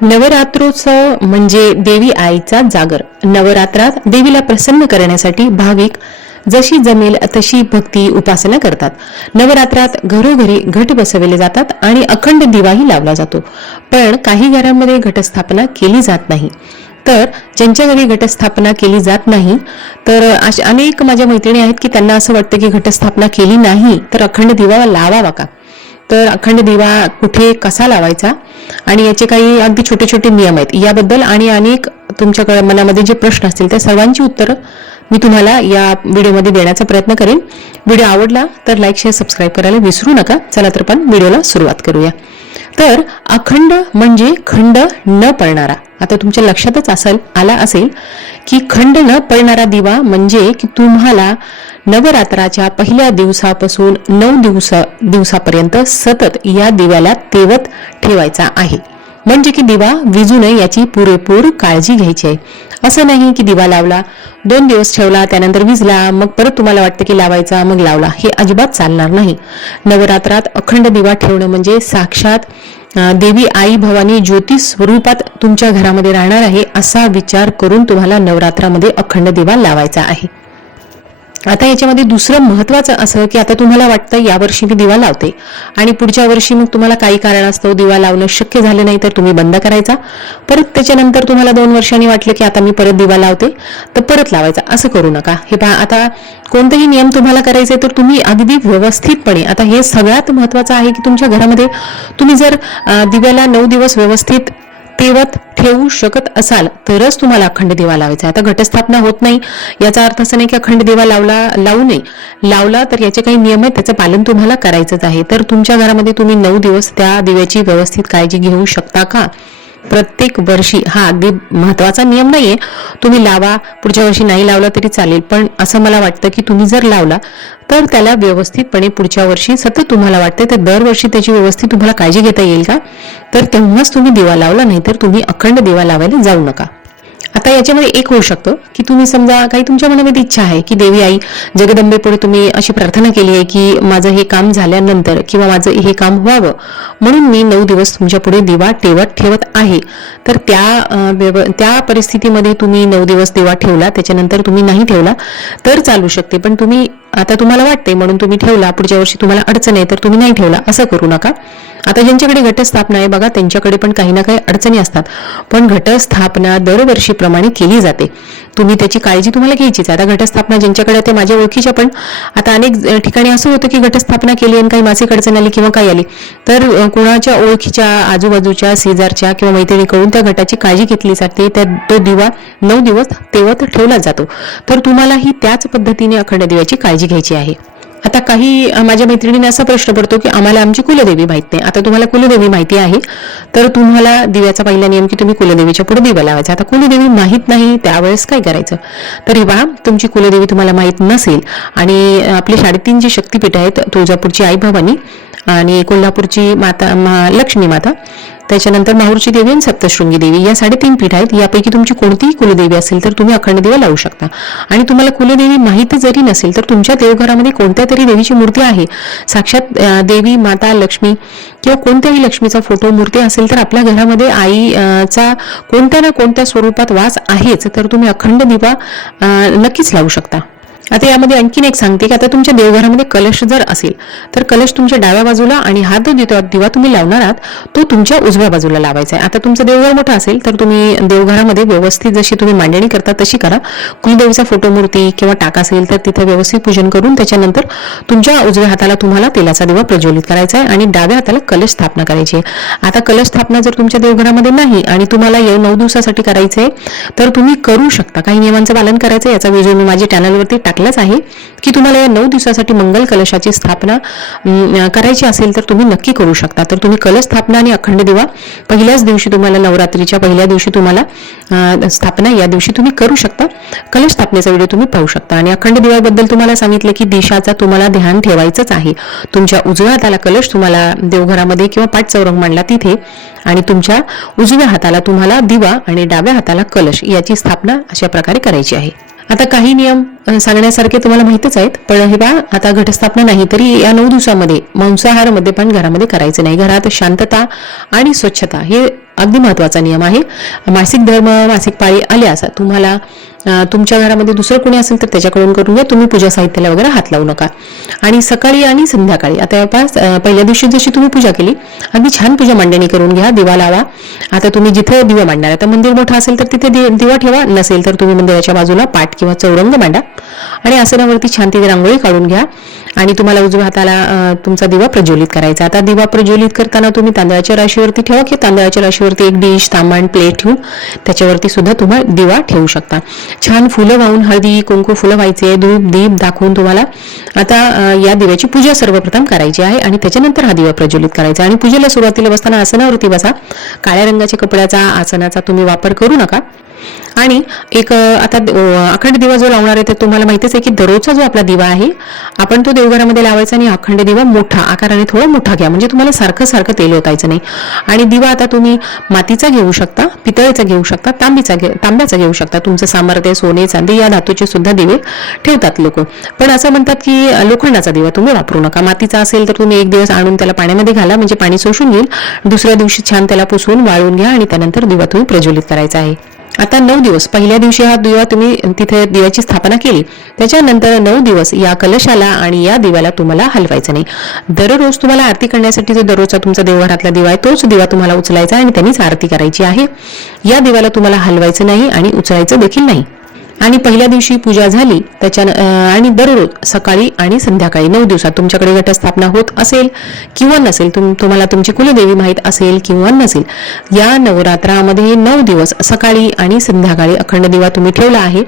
नवरात्रोत्सव म्हणजे देवी आईचा जागर. नवरात्रात देवीला प्रसन्न करण्यासाठी भाविक जशी जमेल तशी भक्ती उपासना करतात. नवरात्रात घरोघरी घट बसवले जातात आणि अखंड दिवाही लावला जातो. पण काही घरांमध्ये घटस्थापना केली जात नाही. तर ज्यांच्या घरी घटस्थापना केली जात नाही तर अशा अनेक माझ्या मैत्रिणी आहेत की त्यांना असं वाटतं की घटस्थापना केली नाही तर अखंड दिवा लावावा का? तर अखंड दिवा कुठे कसा लावायचा? आणि याचे काही अगदी छोटे छोटे नियम आहेत. याबद्दल आणि अनेक तुमच्या मनामध्ये जे प्रश्न असतील त्या सर्वांची उत्तरं मी तुम्हाला या व्हिडिओमध्ये देण्याचा प्रयत्न करेन. व्हिडिओ आवडला तर लाईक शेअर सबस्क्राईब करायला विसरू नका. चला तर पण व्हिडिओला सुरुवात करूया. तर अखंड म्हणजे खंड न पडणारा आता तुमच्या लक्षातच असेल आला असेल की खंड न पडणारा दिवा म्हणजे की तुम्हाला नवरात्राच्या पहिल्या दिवसापासून नऊ दिवस दिवसापर्यंत सतत या दिव्याला तेवत ठेवायचा आहे. म्हणजे की दिवा विजू नये याची पुरेपूर काळजी घ्यायची आहे. असं नाही की दिवा लावला दोन दिवस ठेवला त्यानंतर विजला मग परत तुम्हाला वाटतं की लावायचा मग लावला. हे अजिबात चालणार नाही. नवरात्रात अखंड दिवा ठेवणं म्हणजे साक्षात देवी आई भवानी ज्योतिष स्वरूपात तुमच्या घरामध्ये राहणार आहे असा विचार करून तुम्हाला नवरात्रामध्ये अखंड दिवा लावायचा आहे. आता याच्यामध्ये दुसरं महत्वाचं असं की आता तुम्हाला वाटतं यावर्षी मी दिवा लावते. आणि पुढच्या वर्षी मग तुम्हाला काही कारणास्तव दिवा लावणं शक्य झालं नाही तर तुम्ही बंद करायचा. परत त्याच्यानंतर तुम्हाला दोन वर्षांनी वाटलं की आता मी परत दिवा लावते तर परत लावायचा. असं करू नका. हे पहा आता कोणतेही नियम तुम्हाला करायचे तर तुम्ही अगदी व्यवस्थितपणे आता हे सगळ्यात महत्वाचं आहे की तुमच्या घरामध्ये तुम्ही जर दिव्याला नऊ दिवस व्यवस्थित तेवत ठेवू शकत असाल तरच तुम्हाला अखंड दिवा लावायचा आहे. आता घटस्थापना होत नाही याचा अर्थ असा नाही की अखंड दिवा लावला लावू नये. लावला तर याचे काही नियम आहेत त्याचं पालन तुम्हाला करायचंच आहे. तर तुमच्या घरामध्ये तुम्ही नऊ दिवस त्या दिव्याची व्यवस्थित काळजी घेऊ शकता का? प्रत्येक वर्षी हा अगदी महत्त्वाचा नियम नाहीये. तुम्ही लावा पुढच्या वर्षी नाही लावला तरी चालेल. पण असं मला वाटतं की तुम्ही जर लावला तर त्याला व्यवस्थितपणे पुढच्या वर्षी सतत तुम्हाला वाटते तर दरवर्षी त्याची व्यवस्थित तुम्हाला काळजी घेता येईल का? तर तेव्हाच तुम्ही दिवा लावला नाही तर तुम्ही अखंड दिवा लावायला जाऊ नका. आता याच्यामध्ये एक होऊ शकतं की तुम्ही समजा काही तुमच्या मनामध्ये इच्छा आहे की देवी आई जगदंबेपुढे तुम्ही अशी प्रार्थना केली आहे की माझं हे काम झाल्यानंतर किंवा माझं हे काम व्हावं. म्हणून मी नऊ दिवस तुमच्यापुढे दिवा ठेवत ठेवत आहे. तर त्या व्यव- त्या परिस्थितीमध्ये तुम्ही नऊ दिवस दिवा ठेवला त्याच्यानंतर तुम्ही नाही ठेवला तर चालू शकते. पण तुम्ही आता तुम्हाला वाटते म्हणून तुम्ही ठेवला पुढच्या वर्षी तुम्हाला अडचण आहे तर तुम्ही नाही ठेवला असं करू नका. आता ज्यांच्याकडे घटस्थापना आहे बघा त्यांच्याकडे पण काही ना काही अडचणी असतात. पण घटस्थापना दरवर्षी प्रमाणे केली जाते. तुम्ही त्याची काळजी तुम्हाला घ्यायचीच आहे. आता घटस्थापना ज्यांच्याकडे ते माझ्या ओळखीच्या पण आता अनेक ठिकाणी असं होतं की घटस्थापना केली आणि काही मासिक अडचण आली किंवा काही आली. तर कोणाच्या ओळखीच्या आजूबाजूच्या शेजारच्या किंवा मैत्रिणीकडून त्या घटाची काळजी घेतली जाते. त्या तो दिवा नऊ दिवस तेवत ठेवला जातो. तर तुम्हालाही त्याच पद्धतीने अखंड दिव्याची काळजी घ्यायची आहे. आता काही माझ्या मैत्रिणीने असा प्रश्न पडतो की आम्हाला आमची कुलदेवी माहीत नाही. आता तुम्हाला कुलदेवी माहिती आहे तर तुम्हाला दिव्याचा पहिला नियम की तुम्ही कुलदेवीच्या पुढे दिवा लावायचा. आता कुलदेवी माहीत नाही त्यावेळेस काय करायचं? तर हे पहा तुमची कुलदेवी तुम्हाला माहीत नसेल आणि आपली साडेतीन जी शक्तीपीठ आहेत तुळजापूरची आई भवानी आणि कोल्हापूरची माता मा- लक्ष्मी माता त्याच्यानंतर माहूरची देवी आणि सप्तशृंगी देवी या साडेतीन पीठ आहेत. यापैकी तुमची कोणतीही कुलदेवी असेल तर तुम्ही अखंड दिवा लावू शकता. आणि तुम्हाला कुलदेवी माहीत जरी नसेल तर तुमच्या देवघरामध्ये कोणत्या तरी देवीची मूर्ती आहे? साक्षात देवी माता लक्ष्मी किंवा कोणत्याही लक्ष्मीचा फोटो मूर्ती असेल तर आपल्या घरामध्ये आईचा कोणत्या ना कोणत्या स्वरूपात वास आहेच तर तुम्ही अखंड दिवा नक्कीच लावू शकता. आता यामध्ये आणखीन एक सांगते की आता तुमच्या देवघरामध्ये कलश जर असेल तर कलश तुमच्या डाव्या बाजूला आणि हा जो दिवा तुम्ही लावणार आहात तो तुमच्या उजव्या बाजूला लावायचा आहे. आता तुमचं देवघर मोठं असेल तर तुम्ही देवघरामध्ये व्यवस्थित जशी तुम्ही मांडणी करता तशी करा. कुलदेवीचा फोटो मूर्ती किंवा टाक असेल तर तिथे व्यवस्थित पूजन करून त्याच्यानंतर तुमच्या उजव्या हाताला तुम्हाला तेलाचा दिवा प्रज्वलित करायचा आहे आणि डाव्या हाताला कलश स्थापना करायची आहे. आता कलश स्थापना जर तुमच्या देवघरामध्ये नाही आणि तुम्हाला या नऊ दिवसासाठी करायचं आहे तर तुम्ही करू शकता. काही नियमांचं पालन करायचं याचा व्हिडिओ मी माझ्या चॅनलवरती टाकलाच आहे की तुम्हाला या नऊ दिवसासाठी मंगल कलशाची स्थापना करायची असेल तर तुम्ही नक्की करू शकता. तर तुम्ही कलश स्थापना आणि अखंड दिवा पहिल्याच दिवशी तुम्हाला नवरात्रीच्या पहिल्या दिवशी तुम्हाला स्थापना या दिवशी तुम्ही करू शकता. कलश स्थापनेचा व्हिडिओ तुम्ही पाहू शकता. आणि अखंड दिव्याबद्दल तुम्हाला सांगितलं की दिशाचा तुम्हाला ध्यान ठेवायचंच आहे. तुमच्या उजव्या हाताला कलश तुम्हाला देवघरामध्ये किंवा पाठ चौरंग मांडला तिथे आणि तुमच्या उजव्या हाताला तुम्हाला दिवा आणि डाव्या हाताला कलश याची स्थापना अशा प्रकारे करायची आहे. आता काही नियम सांगण्यासारखे तुम्हाला माहितच आहेत. पण हे बा आता घटस्थापना नाही तरी या नऊ दिवसामध्ये मांसाहारमध्ये पण घरामध्ये करायचं नाही. घरात शांतता आणि स्वच्छता हे अगदी महत्त्वाचा नियम आहे. मासिक धर्म मासिक पाळी आल्यास तुम्हाला तुमच्या घरामध्ये दुसरं कोणी असेल तर त्याच्याकडून करून घ्या तुम्ही पूजा साहित्याला वगैरे हात लावू नका. आणि सकाळी आणि संध्याकाळी आता पास पहिल्या दिवशी जशी तुम्ही पूजा केली अगदी छान पूजा मांडणी करून घ्या दिवा लावा. आता तुम्ही जिथे दिवा मांडणार आता मंदिर मोठं असेल तर तिथे दिवा ठेवा नसेल तर तुम्ही मंदिराच्या बाजूला पाठ किंवा चौरंग मांडा. आणि आसनावरती छान तिथे रांगोळी काढून घ्या. आणि तुम्हाला उजव्या हाताला तुमचा दिवा प्रज्वलित करायचा. आता दिवा प्रज्वलित करताना तुम्ही तांदळाच्या राशीवरती ठेवा की तांदळाच्या राशीवरती एक डिश तांबण प्लेट ठेवून त्याच्यावरती सुद्धा तुम्ही दिवा ठेवू शकता. छान फुलं वाहून हळदी कुंकू फुलं व्हायचे धूप दीप दाखवून तुम्हाला आता या दिव्याची पूजा सर्वप्रथम करायची आहे आणि त्याच्यानंतर हा दिवा प्रज्वलित करायचा आणि पूजेला सुरुवातीला बसताना आसनावरती बसा. काळ्या रंगाच्या कपड्याचा आसनाचा तुम्ही वापर करू नका. आणि एक आता अखंड दिवा जो लावणार आहे तर तुम्हाला माहितीच आहे की दररोजचा जो आपला दिवा आहे आपण तो देवघरामध्ये लावायचा आणि अखंड दिवा मोठा आकाराने थोडा मोठा घ्या. म्हणजे तुम्हाला सारखं सारखं तेल ओतायचं नाही. आणि दिवा आता तुम्ही मातीचा घेऊ शकता पितळेचा घेऊ शकता तांबीचा घे तांब्याचा घेऊ शकता. तुमचं सामर्थ्य सोने चांदी या धातूचे सुद्धा दिवे ठेवतात लोक. पण असं म्हणतात की लोखंडाचा दिवा तुम्ही वापरू नका. मातीचा असेल तर तुम्ही एक दिवस आणून त्याला पाण्यामध्ये घाला म्हणजे पाणी शोषून घेईल. दुसऱ्या दिवशी छान त्याला पुसून वाळून घ्या आणि त्यानंतर दिवा तुम्ही प्रज्वलित करायचा आहे. आता नऊ दिवस. पहिल्या दिवशी हा दिवा तुम्ही तिथे दिव्याची स्थापना केली. त्याच्यानंतर नऊ दिवस या कलशाला आणि या दिव्याला तुम्हाला हलवायचं नाही. दररोज तुम्हाला आरती करण्यासाठी जो दररोजचा तुमचा देवघरातला दिवा आहे तोच दिवा तुम्हाला उचलायचा आणि त्यांनीच आरती करायची आहे. या दिव्याला तुम्हाला हलवायचं नाही आणि उचलायचं देखील नाही. आणि पहिल्या दिवशी पूजा झाली त्याच्या आणि दररोज सकाळी आणि संध्याकाळी नऊ दिवसात तुमच्याकडे घटस्थापना होत असेल किंवा नसेल तुम तुम्हाला तुमची कुलदेवी माहीत असेल किंवा नसेल या नवरात्रामध्ये नऊ दिवस सकाळी आणि संध्याकाळी अखंड दिवा तुम्ही ठेवला आहे.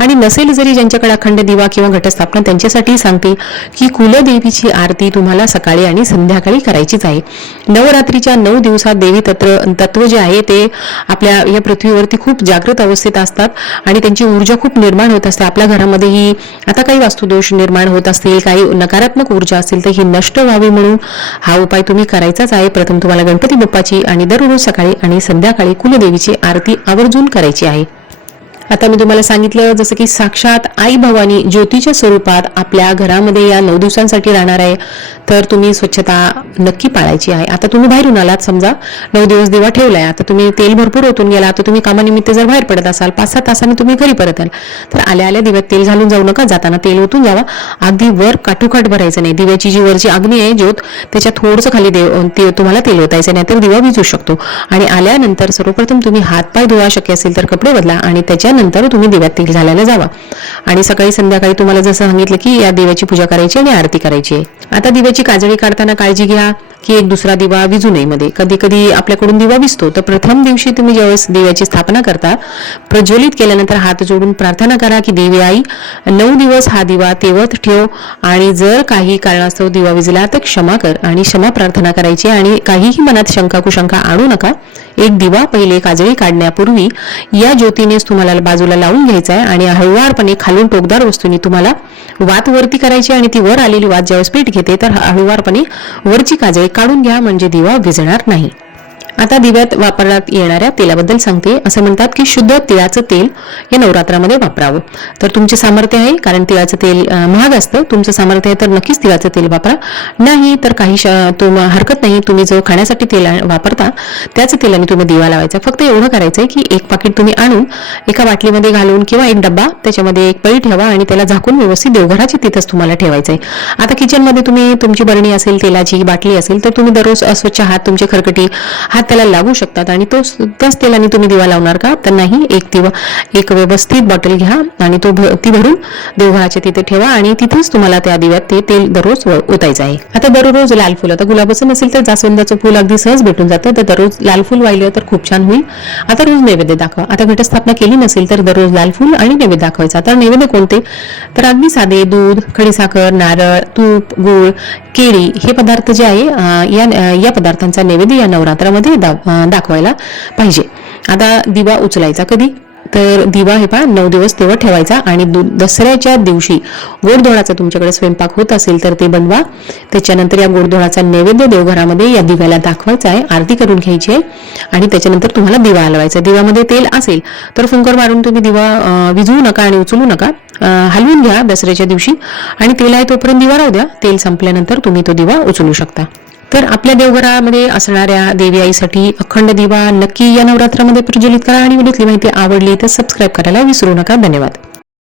आणि नसेल जरी ज्यांच्याकडे अखंड दिवा किंवा घटस्थापना त्यांच्यासाठी सांगते की कुलदेवीची आरती तुम्हाला सकाळी आणि संध्याकाळी करायचीच आहे. नवरात्रीच्या नऊ दिवसात देवी तत्व तत्व जे आहे ते आपल्या या पृथ्वीवरती खूप जागृत अवस्थेत असतात आणि त्यांची ऊर्जा खूप निर्माण होत असते. आपल्या घरामध्येही आता काही वास्तुदोष निर्माण होत असतील काही नकारात्मक ऊर्जा असतील तर ही नष्ट व्हावी म्हणून हा उपाय तुम्ही करायचाच आहे. प्रथम तुम्हाला गणपती बाप्पाची आणि दररोज सकाळी आणि संध्याकाळी कुलदेवीची आरती आवर्जून करायची आहे. आता मी तुम्हाला सांगितलं जसं की साक्षात आई भवानी ज्योतीच्या स्वरूपात आपल्या घरामध्ये या नऊ दिवसांसाठी राहणार आहे. तर तुम्ही स्वच्छता नक्की पाळायची आहे. आता तुम्ही बाहेरून आलात समजा नऊ दिवस दिवा ठेवलाय आता तुम्ही तेल भरपूर ओतून गेला आता तुम्ही कामानिमित्त जर बाहेर पडत असाल पाच सहा तासांनी तुम्ही घरी परत याल. तर आल्या आल्या दिव्यात तेल घालून जाऊ नका जाताना तेल ओतून जावा. अगदी वर काठोकाठ भरायचं नाही. दिव्याची जी वरची अग्नी आहे ज्योत त्याच्या थोडंसं खाली देव ते तुम्हाला तेल ओतायचं नाही तर दिवा विजू शकतो. आणि आल्यानंतर सर्वप्रथम तुम्ही हात पाय धुवा शक्य असेल तर कपडे बदला आणि झाल्यानंतर तुम्ही दिव्यात तेल घालायला जावा. आणि सकाळी संध्याकाळी तुम्हाला जसं सांगितलं की या देवाची पूजा करायची आणि आरती करायची आहे. आता दिव्याची काजळी काढताना काळजी घ्या की एक दुसरा दिवा विजू नये मध्ये. कधी कधी आपल्याकडून दिवा विजतो तर प्रथम दिवशी तुम्ही ज्यावेळेस दिव्याची स्थापना करता प्रज्वलित केल्यानंतर हात जोडून प्रार्थना करा की देवी आई नऊ दिवस हा दिवा तेवत ठेव आणि जर काही कारणास्तव दिवा विजला तर क्षमा कर आणि क्षमा प्रार्थना करायची आणि काहीही मनात शंका कुशंका आणू नका. एक दिवा पहिले काजळी काढण्यापूर्वी या ज्योतीनेच तुम्हाला बाजूला लावून घ्यायचा आहे आणि हळुवारपणे खालून टोकदार वस्तूंनी तुम्हाला वात वरती करायची आणि ती वर आलेली वात ज्यावेळेस पीठ घेते तर हळुवारपणे वरची काजळी काढून घ्या म्हणजे दिवा विझणार नाही. आता दिव्यात वापरण्यात येणाऱ्या तेलाबद्दल सांगते. असं म्हणतात की शुद्ध तिळाचं तेल या नवरात्रामध्ये वापरावं. तर तुमचे सामर्थ्य आहे कारण तिळाचं तेल महाग असतं. तुमचं सामर्थ्य आहे तर नक्कीच तिळाचं तेल वापरा. नाही तर काही श- तुम हरकत नाही. तुम्ही जो खाण्यासाठी तेल वापरता त्याच तेलाने तुम्ही दिवा लावायचा. फक्त एवढं करायचंय की एक पाकिट तुम्ही आणून एका बाटलीमध्ये घालून किंवा एक डब्बा त्याच्यामध्ये एक पळी ठेवा आणि त्याला झाकून व्यवस्थित देवघराची तिथंच तुम्हाला ठेवायचं आहे आता किचनमध्ये तुम्ही तुमची बरणी असेल तेलाची बाटली असेल तर तुम्ही दररोज अस्वच्छ हात तुमचे खरकटी हात त्याला लागू शकतात आणि तो त्याच तेलाने तुम्ही दिवा लावणार का? तर नाही एक दिवा एक व्यवस्थित बॉटल घ्या आणि तो भ- ती भरून देवघराच्या तिथे ठेवा आणि तिथेच तुम्हाला त्या दिव्यात ते तेल दररोज व- ओतायचं आहे. आता दररोज लाल फुल आता गुलाबाचं नसेल तर जास्वंदाचं फुल अगदी सहज भेटून जातं तर दररोज लाल फुल वाहिलं तर खूप छान होईल. आता रोज नैवेद्य दाखवा. आता घटस्थापना केली नसेल तर दररोज लाल फुल आणि नैवेद्य दाखवायचा. तर नैवेद्य कोणते? तर अगदी साधे दूध खडीसाखर नारळ तूप गूळ केळी हे पदार्थ जे आहे या या पदार्थांचा नैवेद्य या नवरात्रामध्ये दाखवायला पाहिजे. आता दिवा उचलायचा कधी? तर दिवा हे पहा नऊ दिवस तेव्हा ठेवायचा आणि दसऱ्याच्या दिवशी गोडधोडाचा तुमच्याकडे स्वयंपाक होत असेल तर ते बनवा. त्याच्यानंतर या गोडधोडाचा नैवेद्य देवघरामध्ये या दिव्याला दाखवायचा आहे आरती करून घ्यायची आहे आणि त्याच्यानंतर तुम्हाला दिवा हलवायचा दिव्यामध्ये तेल असेल तर फुंकर मारून तुम्ही दिवा विझवू नका आणि उचलू नका. हलवून घ्या दसऱ्याच्या दिवशी आणि तेल आहे तोपर्यंत दिवा राहू द्या. तेल संपल्यानंतर तुम्ही तो दिवा उचलू शकता. तर आपल्या देवघरामध्ये असणाऱ्या देवी आईसाठी अखंड दिवा नक्की या नवरात्रामध्ये प्रज्वलित करा आणि व्हिडिओतली माहिती आवडली तर सबस्क्राईब करायला विसरू नका. धन्यवाद.